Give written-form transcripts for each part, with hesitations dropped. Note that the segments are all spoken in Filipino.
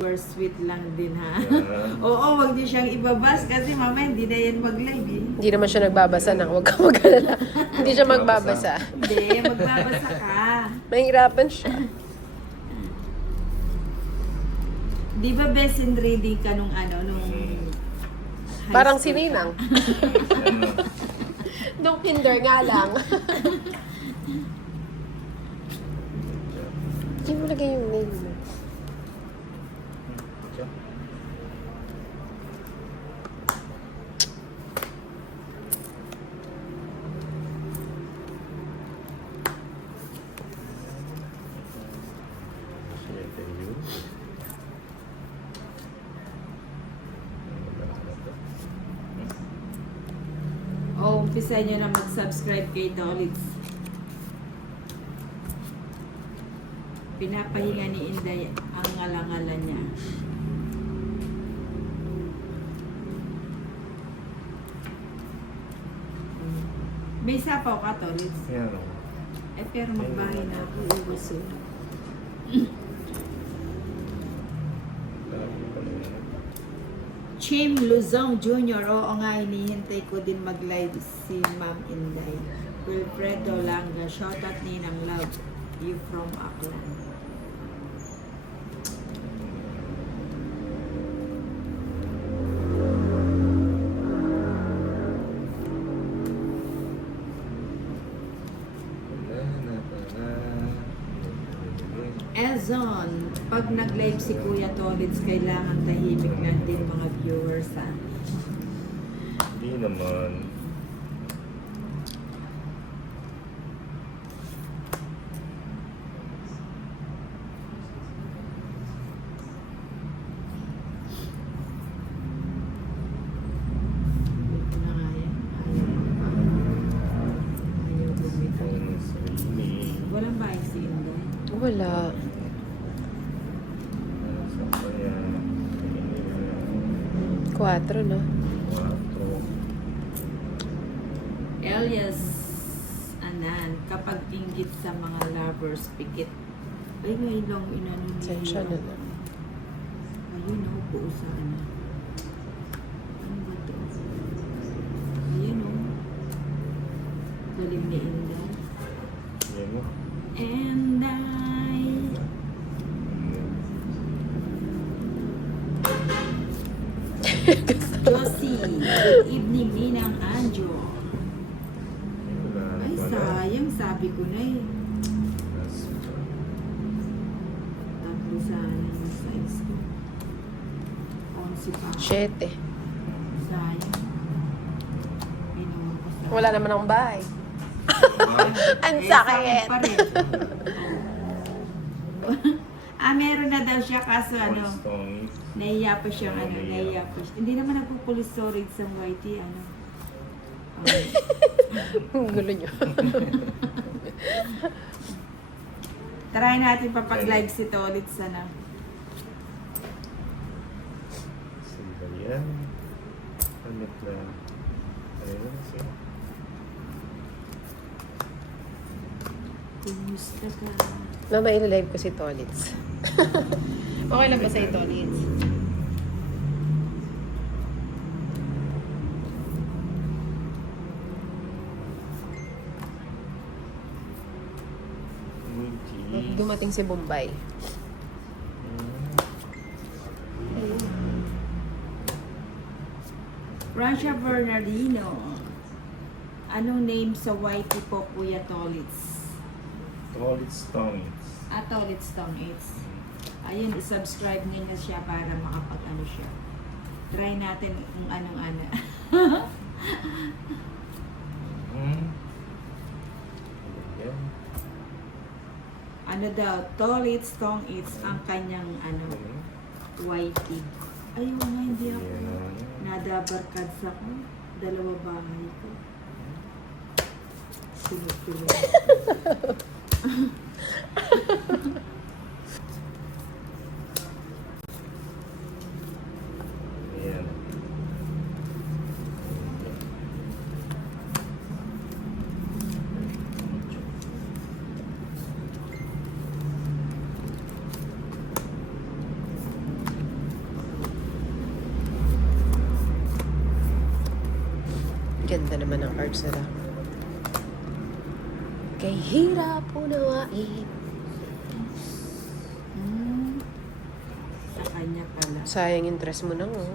Sweet lang din ha. Oo, wag niyo siyang ibabas kasi mamaya hindi na yan mag-live eh. Hindi naman siya nagbabasa na. Huwag ka mag-alala. Hindi siya magbabasa. Hindi, magbabasa ka. Mahirapan siya. Di ba best in reading ka nung ano, nung high Parang school si ka? Ninang. Nung kinder nga lang. Hindi mo lagay yung name mo. Oh, umpisa niyo na mag-subscribe kay Dolitz. Pinapahinga ni Inday ang ngalangalan niya. May sapaw ka, Dolitz? Yan o. Eh, pero magbahay na ako. Ubuso. Chim Luzon Jr. Oo nga, hinihintay ko din mag-live si Ma'am Inday. Wilfredo Langa. Shoutout Ninang Love. You from Aklan. Ezon, pag nag-live si Kuya Tolitz, kailangan tahimik lang din mga viewers ha. Hindi naman. Hindi ko na kaya. Ayaw bumitaw. Ang sarili. Walang bahay si Inday. Wala. Sa kaya. 4, no? 4. Elias Anan, kapag inggit sa mga lovers, pikit. Ay, ngayon lang inano niya. Sensya na lang. Ayun o, buo sa ano. Ano ba ito? Ayun o. Galing ni Inday. Yan mo. And I... Josie, good evening, Ninang Anjo. Ay, sayang, sabi ko na eh. Tatlo sana yung size ko. 11 pa. 7. Sayang. Pinuha ko sa... Wala naman akong bahay. Ang Eh, sa akin sakit. pa rin. Meron na daw siya kaso ano, nahiya pa siya, nahiya pa siya. Hindi naman nagpo-police storage sa YT, ano. Ang gulo nyo. Try natin papag-live si Tolit sana. Sila yan. Amit lang. Ayun siya. Kumusta ka? Mama, ilalive ko si Tolitz. Okay lang ba sa'yo, Tolitz? Dumating si Bombay. Rasha Bernardino. Anong name sa YT po, Kuya Tolitz? Tolitz Tongs. Tolitz Tong It's. Ayun, i-subscribe ninyo siya para makapag-ano siya. Try natin kung anong-ano. Yan. Ano daw, Tolitz Tong It's ang kanyang ano, YT. Ayun nga, hindi ako. Yan. Nadabarkads ako. 2 bahay ko. Tulog-tulog. Yan. Ganda naman ang cards nila. Kay hirap unawain. Sa kanya pala. Sayang interest mo nang, oh.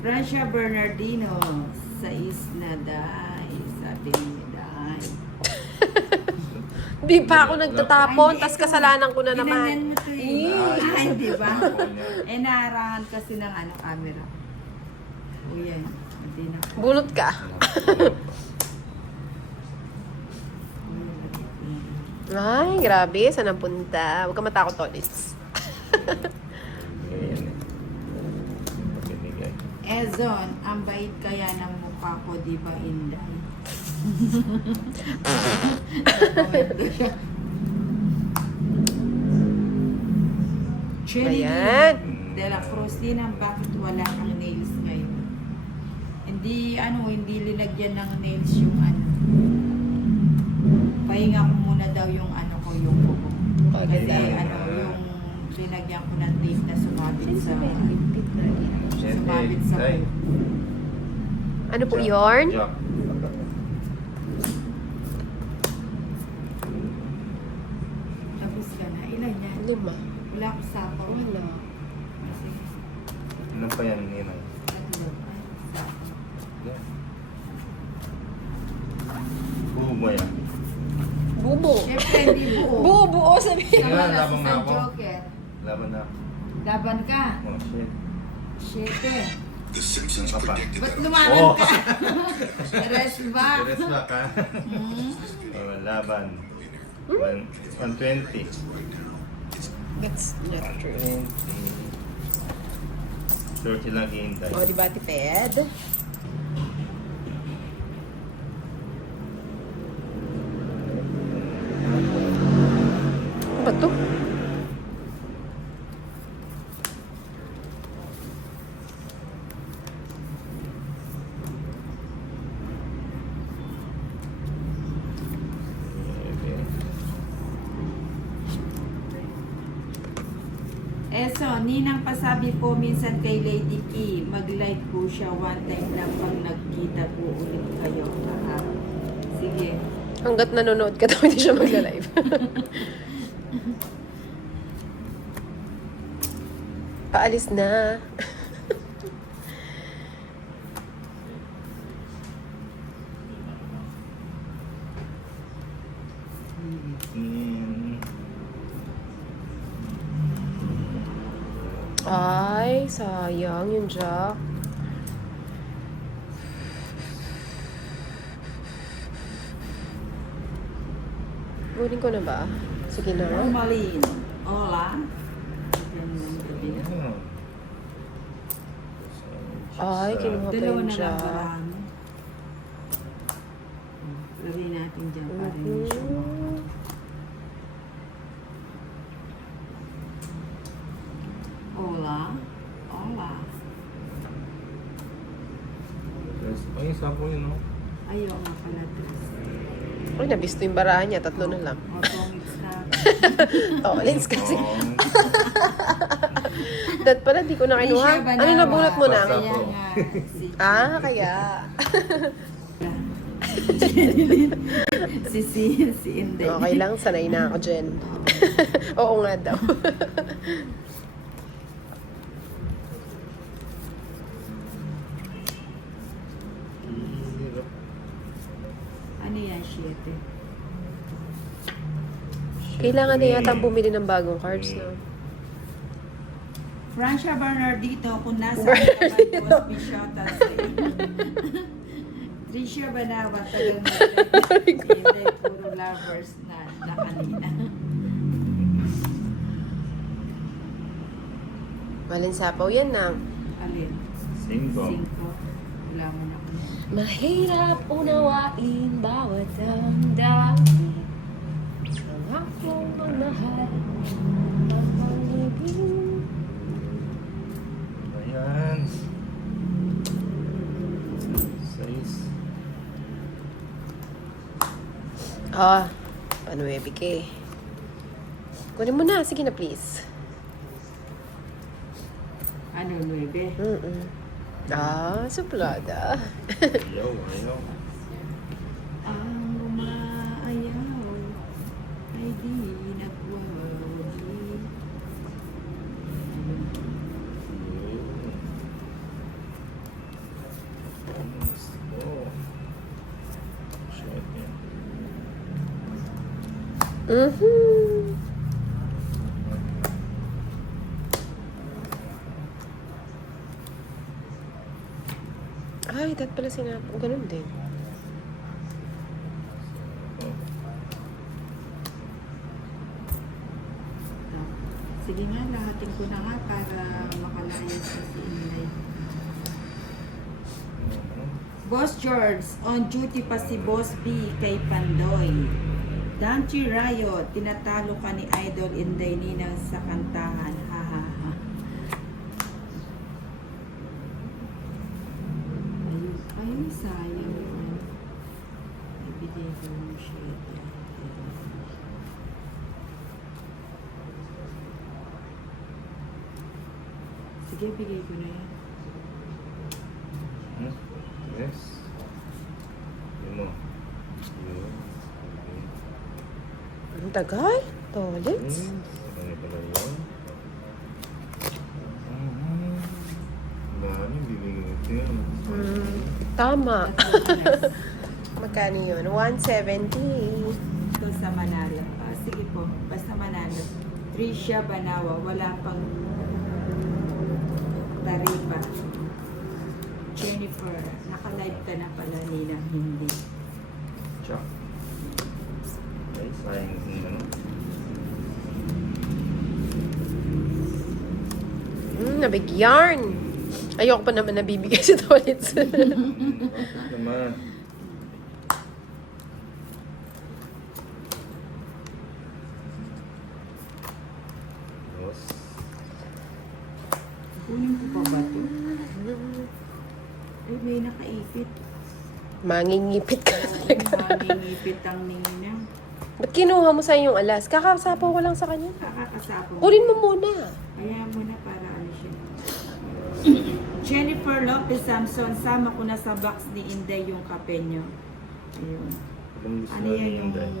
Francia Bernardino sa isna dai. Sabi ni dai. Di pa ako nagtatapon, tas kasalanan ko na Ginanyan naman. mo to eh. Ay, di ba? Eh, naharangan kasi ng camera. O yan. Hindi na. Bunot ka. Ay, grabe. Saan ang punta? Huwag ka matakot, Tolits. Ayan eh. Pinigay. Ezon, ang bait kaya ng mukha ko, di ba, Inday? Comment ko siya. Ayan. De La Cruz, Tinang, bakit wala kang nails ngayon? Hindi linagyan ng nails yung pahinga ko muna daw yung yung buko. Kasi yung linagyan ko ng tape na sumabit sa Ay. Ano po yarn? Jack. tapos ka na. Ilan yan? 5. Wala ko sapaw. Wala. Sige. Ano pa yan, Ninang? Tatlo. Ay, sapaw. Yan. Bubo yan. Bubo. Siyempre, hindi buo. Bubo, sabihin. Yan, Sama na laban nga sa ako. Joker. Laban na. Laban ka. Oh, shit. Siyete. The Simpsons Ano pa? predicted Ba't that lumaban Oh. ka? Rest back. Teres back ha. Hmm? Oh, laban. 120. That's not true. 20. 30 lang hintay. O, di ba, tipid? Ano ba to? Eso, ninang pasabi po minsan kay Lady Key, mag-live po siya one time lang pag nagkita po ulit kayo. Sige. Hanggat nanonood ka daw, hindi siya mag-live. Paalis na. Mm. Ay, sayang yung Jack. Gunin ko na ba? Sige na. Normalin. Hola. Ayan. Ay, kinuha pa Dalawa yung na lang Jack. parang. Lagay natin dyan para hindi siya Mhm. Hola. Hola. Ay, sapo yun, no? Ayaw nga pala dress. Ay, nabisto yung barahan niya. 3 na lang. O, tongits na. Oh, lens kasi. Oh, Dad pala, di ko na kinuha. Alicia Ano Banawa. nabunot mo na? Basta. Kaya nga, si Kaya. si Inday. Okay lang, sanay na ako dyan. Oo nga daw. hirap. Ano yan, 7? Kailangan na yata bumili ng bagong cards, no? Francia Bernardito, kung nasa Bernardito. Bishota sa iyo. Tricia Banawa, tagang hindi, puro lovers na kanina. Malinsapaw yan na. Alin? Single. 5. Wala mo na ako. Mahirap unawain bawat damdamin. Ang akong magmahal, mahalibin. Ayan. 6. Ah, panuebi ke. Kunin mo na. Sige na, please. Ano, 9? Mm-mm. Suplada. Ayaw, ayaw. Ang umaayaw ay di nagwawagi. Oh. Shit, man. Mhm. Ay, dat pala sinabi. Ganun din. Sige nga, lahatin ko na nga para makalayas sa si Inday. Boss George, on duty pa si Boss B kay Pandoy. Danchi Rayo, tinatalo ka ni Idol Inday Ninang sa kantahan. Ha ha ha. Ayun, ayun, sayang yun. Ibigay ko mo siya. Sige, bigay ko na yan. Hmm? Yes. Yun mo. Yun. Ang tagal. Tolits. Ano pala yun? Dami, bibigyan ko yun. Tama. That's so nice. Magkano yun? 170. Ito sa Manalo. Sige po, basta Manalo. Tricia Banawa, wala pang taripa. Jennifer, naka-live ka na pala nilang hindi. Chak. Ay, sayang yung ano. Nabigyan. Ayoko pa naman nabibigay sa Tolits. Naman. Dos. Kunin ko pa ba ito? Ay, may nakaipit. Mangingipit ka talaga. Mangingipit ang ninang. Ba't kinuha mo sa yung alas? Kakasapaw ko lang sa kanya. Kakakasapong. Kunin mo muna. Kaya mo na para ano siya. Jennifer Lopez Samson, sama ko na sa box ni Inday yung kape nyo. Ayun. Anong gusto Ano na yan yung yung... Inday?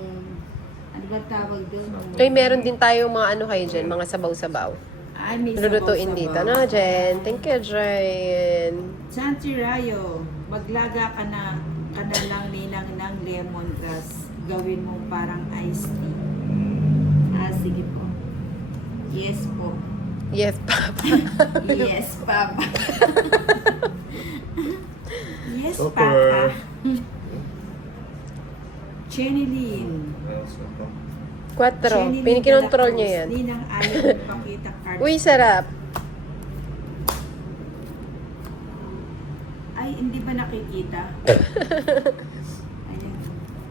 Ano ba tawag doon? Ay, meron din tayo mga ano kayo dyan, mga sabaw-sabaw. Ay, may Lulutuin sabaw-sabaw. dito, no, Jen? Thank you, Jen. Santi Rayo, maglaga ka na lang ninang ng lemongrass. Gawin mo parang iced tea. Sige po. Yes po. Yes, Papa. Yes, Papa. Yes, Super. Papa. Jenny Lynn. Yes, ito. 4. Pinikinontrol niya yan. Ninang ayaw ipakita card. Uy, sarap. Ay, hindi ba nakikita? Ayan.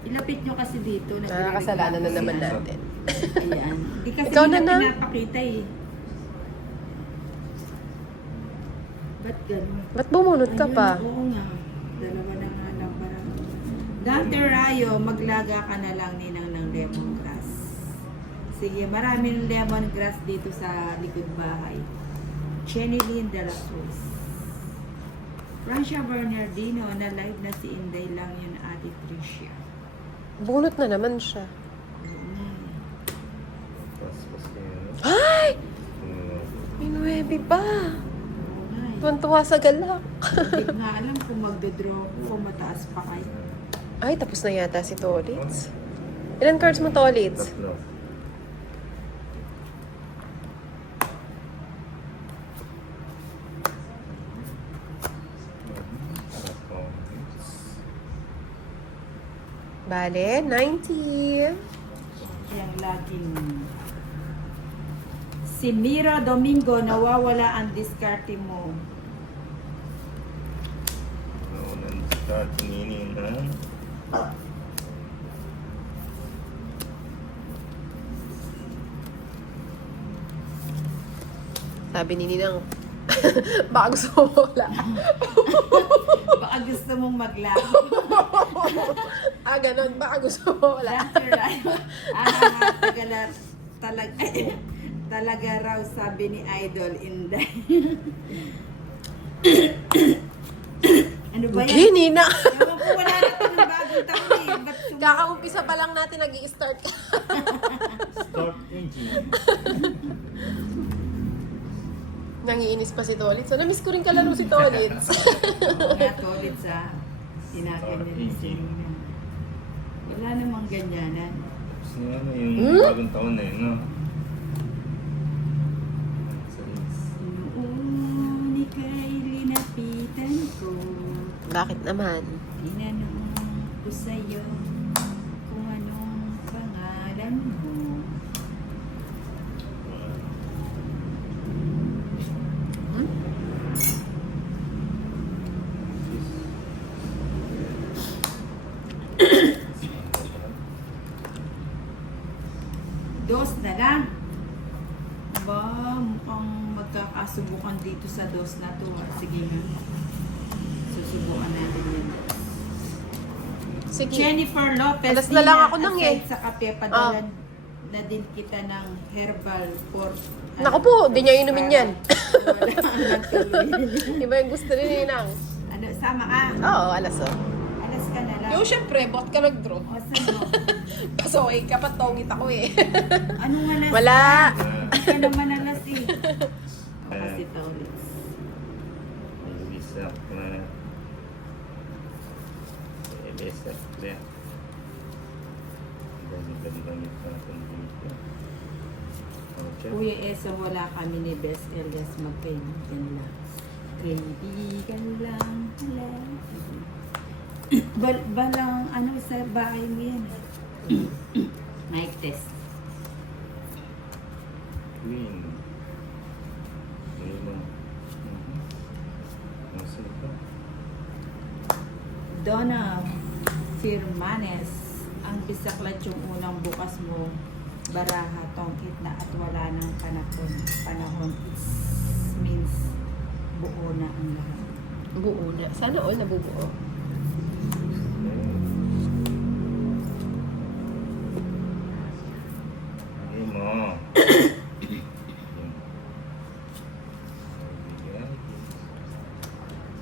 Ilapit nyo kasi dito. Nakakasalanan na naman Ayan. natin. Ayan. Hindi kasi Ikaw nila na na. pinapakita eh. Ba't ganun? Ba't bumunot ka Ayun, pa? Oo nga. Dalawa na nga lang parang. Dante Rayo, maglaga ka na lang ninang ng lemongrass. Sige, maraming lemongrass dito sa likod bahay. Jenny Lynn de la Cruz. Francia Bernardino, na live na si Inday lang yun, Ate Tricia. Bunot na naman siya. Oo nga eh. Pas kayo, no? Ay! Hmm. May 9 pa. Oo nga eh. Tuwan-tuwa sa galak. Hindi ko nga alam kung magdodraw ko o mataas pa kayo. Ay, tapos na yata si Tolits. Ilan cards mo, Tolits? Tatlo. Bale, 90. Yung laging... Si Mira Domingo, nawawala ang diskarte mo. Naunan start nini na. Sabi ni Ninang, baka gusto mo wala. Baka gusto mong maglaro. Ganon, baka gusto mo wala. Dante Rayo. Talaga raw sabi ni Idol Inday. Ano ba Hindi, yan? Nina. Ewan ko, wala na ito ng bagong taon eh. Ba't Kakaumpisa pa lang natin nag-i-start ka. Start engine. Nangiinis pa si Tolitz. So, na-miss ko rin kalaro si Tolitz. Wala to ulit sa tinakin nila si Nina. Wala namang ganyanan. Tapos na ano, yung bagong taon na yun, no? Noon ika'y linapitan ko, Bakit naman? tinanong ko sa'yo kung anong pangalan mo. Dos na lang. Ba, mukhang magkakasubukan dito sa dos na to. Sige na. Susubukan natin yan. Sige. Jennifer Lopez. Alas na lang ako nang aside eh. sa kape, padalan na din kita ng herbal for... Naku po, di niya inumin yan. Wala ang nagtuloy. Di ba yung gusto rin Ninang? Ano, sama ka? Oo, alas oh. Alas ka na lang. Yung syempre, bot ka nag-draw. O, saan mo? Pasaway ka pa, tongit ako eh. Anong alas? Wala. Hindi ka naman alas eh. O, kasi ulit. Ibisak na. Ibisak na. Dami-dami natin dito. Okay. Kuya Esa, wala kami ni Best Elias, magkaibigan lang. Kaibigan lang. Balang ano sa bahay mo yan. Mic test. Queen. Ayun. Nasa ito? Donna Firmanes, ang bisaklat yung unang bukas mo, baraha, tongkit na at wala ng panahon. It means buo na ang lahat. Buo na. Sana all nabubuo. Ayun mo.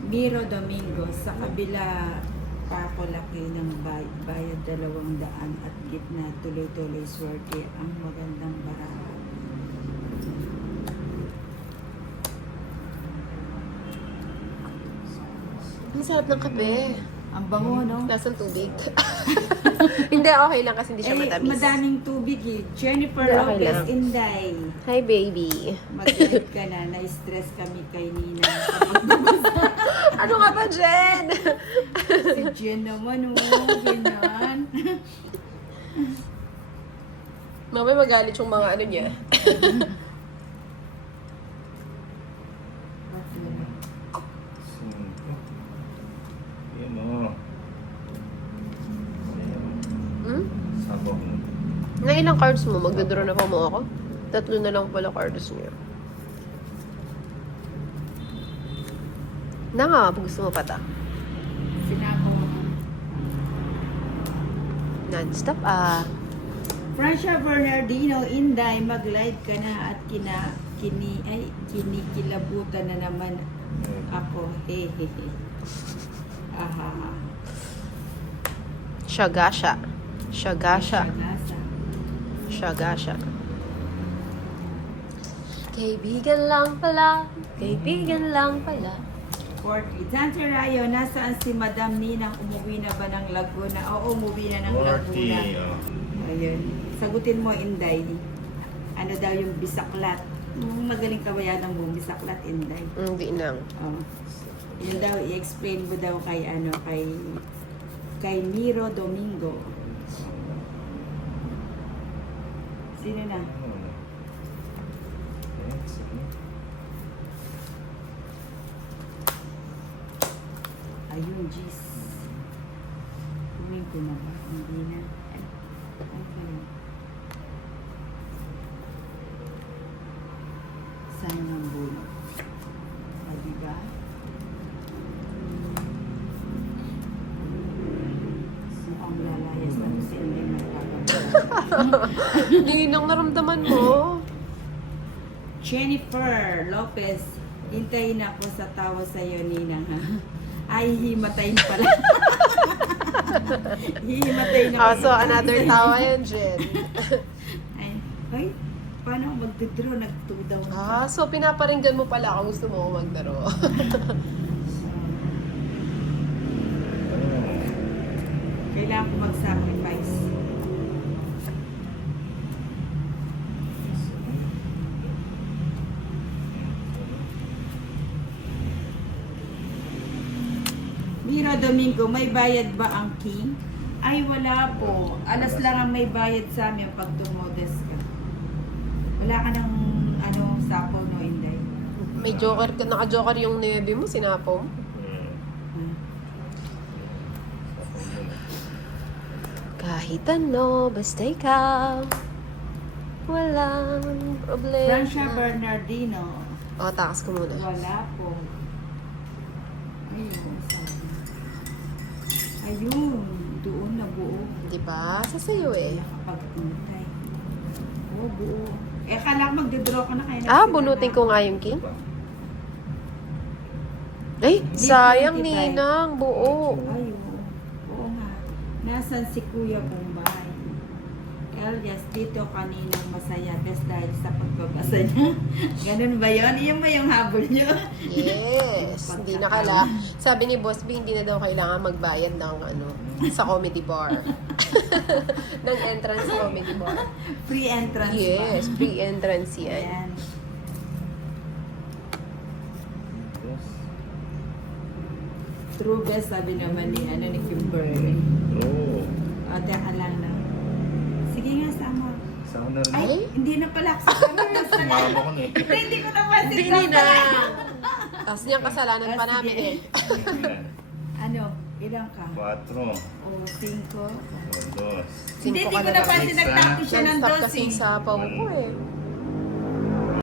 Miro Domingo, sa kabila pa ako laki ng bayad 200 at gitna tuloy-tuloy swerte ang magandang baraha. Ang sarap ng kape. Ang bango, no? Lasang tubig. Hindi, okay lang kasi hindi siya matamis. Madaming tubig eh. Jennifer Hindi, okay Lopez lang. Inday. Hi, baby. Mag-live ka na. Na-stress kami kay Nina. Ano nga ba, Jen? Si Jen naman, oh. Ganyan. Mamaya magalit yung mga ano niya. Ayun mo. Hmm? Sabog mo. Na ilang cards mo? Magdodraw na pa mo ako? 3 na lang pala cards niya. Na nga, gusto mo pa ta? Sinako. Non-stop ah. Francia Bernardino Inday, mag-live ka na at kinikilabutan na naman ako. Hehehe. Aha. Shagasha. Shagasha. Sagasa. Shagasha. Kaibigan lang pala. Kaibigan lang pala. 40. Dante Rayo, nasaan si Madam Ninang? Umuwi na ba ng Laguna? Oo, umuwi na ng 40. Laguna. Oh. Ayun. Sagutin mo, Inday. Ano daw yung bisaklat? Magaling ka ba yan ang buong bisaklat, Inday? Hindi nang. Oh. Yun daw, i-explain mo daw kay kay Miro Domingo. Sino na? Ayun, jeez. Kumin ko na ba? Hindi na. Ay, pala. Sana ng bulok. Ay, diba? Mukhang lalayas na si Inday magkakaroon. Hindi nang naramdaman mo. Jennifer Lopez, hintayin ako sa tawa sa iyo, Nina, ha? Ay, himatay na pala. Himatay na Oh, kasi. so another tawa yun, Jen. Ay, hoy, paano ako magdodraw? Nag-2 down. Ah, so pinaparinggan mo pala kung gusto mo magdaro. Kailangan ko mag-sacrifice. Mira Domingo, may bayad ba ang king? Ay, wala po. Alas lang ang may bayad sa amin pag tumodes ka. Wala ka ng sapo, no, Inday? May joker, naka-joker yung 9 mo, sinapo mo. Kahit ano, basta ikaw. Walang problema. Francia Bernardino. O, takas ko muna. Wala po. Ayun, sabi. Ayun, doon na buo. Di ba? Sa sayo eh. Nakapagpuntay. Oo, buo. Eh, kala ko magdodraw ka na kayo. Ah, bunutin ko nga yung king. Ay, sayang 25. ninang, buo. Ay, oo. Oo nga. Nasaan si Kuya Bombay? Elias, dito kaninang masaya best dahil sa pagbabasa niya. Ganun ba yun? Iyon ba yung habol niyo? Yes. Hindi na sabi ni Boss B, hindi na daw kailangan magbayad ng sa comedy bar. ng entrance sa comedy bar. Free entrance Yes, ba? free entrance yan. Ayan. True best, sabi naman ni Kimberly. True. O, teka lang na. Sige nga, sama. Saan na rin? Ay, hindi na pala ako sa camera. Sumama ko na eh. Hindi ko napansin. Hindi na. Tapos niyang kasalanan pa namin eh. Ano? Ilang ka? 4. O, 5? 2. Hindi Cinco ko ka na ba? napansin. Nagtapos siya ng Non-stop dos kasi eh. sa pau ko eh.